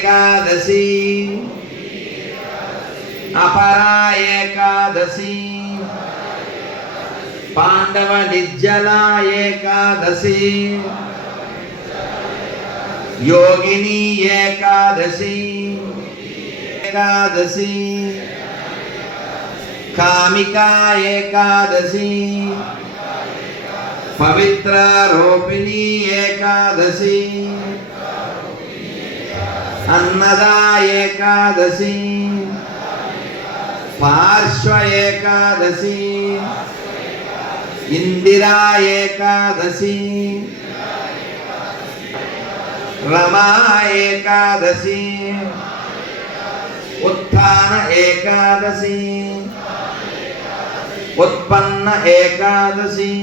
ఏకాదశి अपरा एकादशी पांडव निर्जला एकादशी योगिनी एकादशी एकादशी कामिका एकादशी पवित्र रूपिणी एकादशी अन्नदा एकादशी पार्श्व एकादशी इंदिरा एकादशी रमा एकादशी उत्थान एकादशी उत्पन्न एकादशी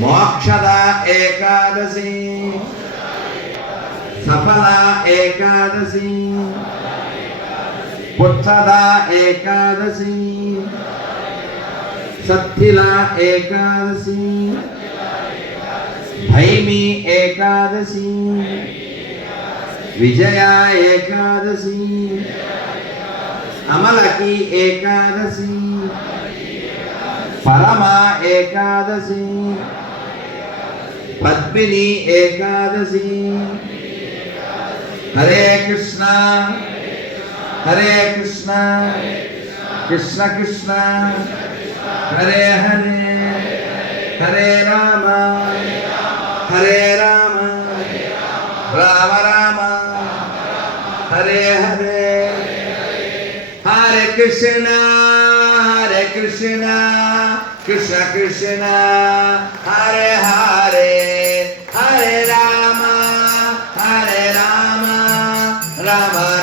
मोक्षदा एकादशी सफला एकादशी पुच्छदा एकादशी सत्थिला एकादशी भैमी एकादशी विजया एकादशी अमलकी एकादशी परमा एकादशी पद्मिनी एकादशी हरे कृष्णा कृष्ण कृष्ण हरे हरे हरे राम राम राम हरे हरे हरे कृष्ण कृष्ण कृष्ण हरे हरे हरे राम राम